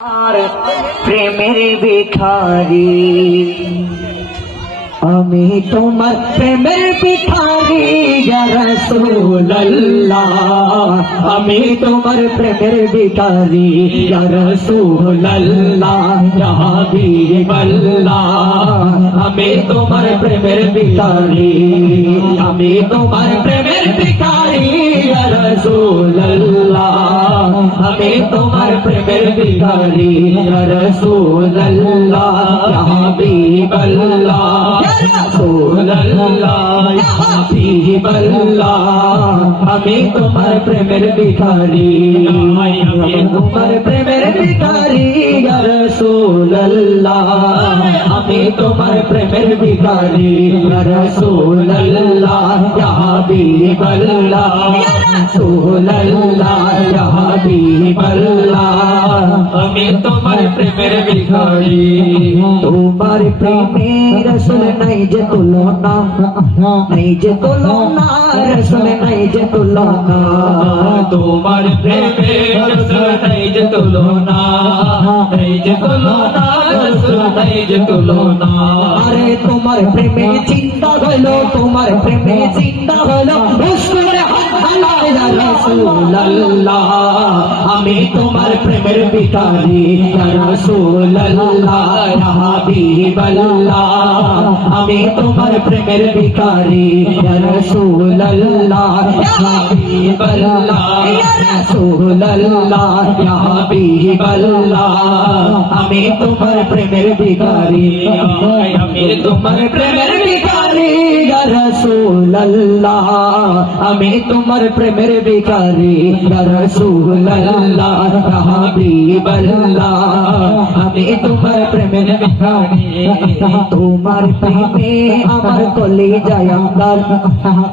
আর প্রেমের ভিখারি আমি তোমার প্রেমের ভিখারি ইয়া রাসূলুল্লাহ আমি তোমার প্রেমের ভিখারি ইয়া রাসূলুল্লাহ ইয়া হাবিবাল্লাহ আমি তোমার প্রেমের ভিখারি আমি তোমার প্রেমের ভিখারি ইয়া রাসূলুল্লাহ আমি তোমার প্রেমের ভিখারি ইয়া রাসূলুল্লাহ ইয়া হাবিবাল্লাহ আমি তোমার প্রেমের ভিখারি আমি তোমার প্রেমের ভিখারি ইয়া রাসূলুল্লাহ আমি তোমার প্রেমের ভিখারি ইয়া রাসূলুল্লাহ ইয়া হাবিবাল্লাহ ইয়া রাসূলুল্লাহ ইয়া হাবিবাল্লাহ আমি তোমার প্রেমের ভিখারি তোমার প্রেমে রাসূল নাই যে তুলনা নাই যে তুলনা রাসূল নাই যে তুলনা তোমার প্রেমে রাসূল নাই যে তুলনা নাই যে তুলনা রাসূল নাই যে তুলনা আরে তোমার প্রেমে চিন্তা হলো তোমার প্রেমে চিন্তা হলো রাসূলের হাত ইয়া রাসূলুল্লাহ আমি তোমার প্রেমের ভিখারি ইয়া রাসূলুল্লাহ ইয়া হাবিবাল্লাহ আমি তোমার প্রেমের ভিখারি ইয়া রাসূলুল্লাহ ইয়া হাবিবাল্লাহ ইয়া রাসূলুল্লাহ ইয়া হাবিবাল্লাহ আমি তোমার প্রেমের ভিখারি আমি তোমার প্রেমের ভিখারি ইয়া রাসূলুল্লাহ আমি তোমার প্রেমের ভিখারি ইয়া রাসূলুল্লাহ ইয়া হাবিবাল্লাহ আমি তোমার প্রেমের ভিখারি তোমার প্রেমে আমার কলিজায় আঙ্গার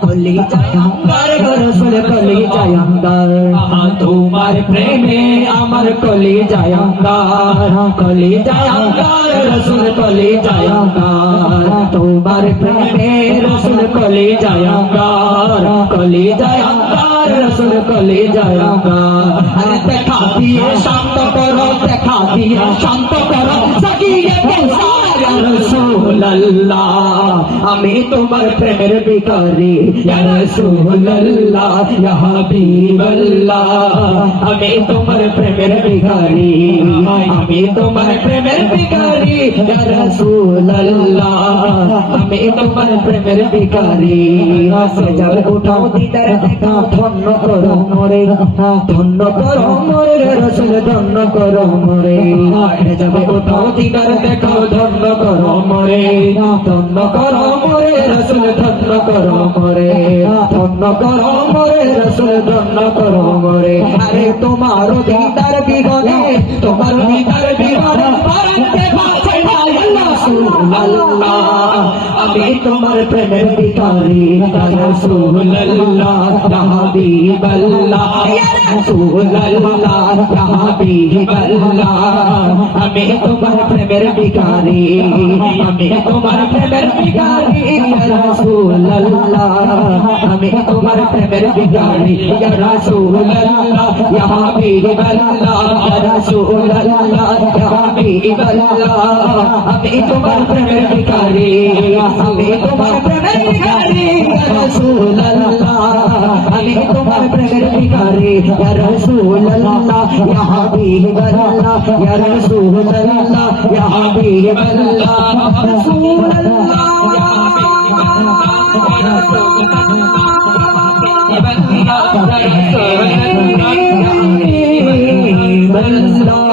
কলিজায় আঙ্গার রাসূল কলিজায় আঙ্গার তোমার প্রেমে আমার কলিজায় আঙ্গার কলিজায় আঙ্গার রাসূল কলিজায় আঙ্গার তোমার প্রেমে রাসূল কলিজায় আঙ্গার কলিজায় আঙ্গার রাসূল কলিজায় আঙ্গার আরে দেখা দিয়ে শান্ত করো দেখা দিয়ে শান্ত করো সাকিয়ে কৌসার ইয়া রাসূলুল্লাহ আমি তোমার প্রেমের ভিখারি ইয়া রাসূলুল্লাহ ইয়া হাবিবাল্লাহ আমি তোমার প্রেমের ভিখারি আমি তোমার প্রেমের ভিখারি ইয়া রাসূলুল্লাহ আমি তোমার প্রেমের ভিখারি সজাল উঠাও দিদার দেখাও ধন্য করো মোরে ধন্য করো মোরে রাসূল ধন্য করো মোরে যাবে উঠাও দিদার দেখাও ধন্য করো মোরে ধন্য করো মোরে রাসূল ধন্য করো মোরে ধন্য করো মোরে রাসূল ধন্য করো মোরে আরে তোমার দিদার বিগনে তোমার দিদার বিগনে পরতে পাছে আল্লাহ রাসূলুল্লাহ আমি তোমার প্রেমের ভিখারি ইয়া রাসূলুল্লাহ ইয়া হাবিবাল্লাহ ইয়া রাসূলুল্লাহ ইয়া হাবিবাল্লাহ আমি তোমার প্রেমের ভিখারি আমি তোমার প্রেমের ভিখারি ইয়া রাসূলুল্লাহ আমি তোমার প্রেমের ভিখারি ইয়া রাসূলুল্লাহ ইয়া হাবিবাল্লাহ ইয়া রাসূলুল্লাহ ইয়া হাবিবাল্লাহ আমি তোমার প্রেমের ভিখারি আমি তোমার প্রেমের ভিখারি ইয়া রাসূলুল্লাহ আমি তোমার প্রেমের ভিখারি ইয়া রাসূলুল্লাহ ইয়া হাবিবাল্লাহ ইয়া রাসূলুল্লাহ ইয়া হাবিবাল্লাহ রাসূলুল্লাহ ইয়া হাবিবাল্লাহ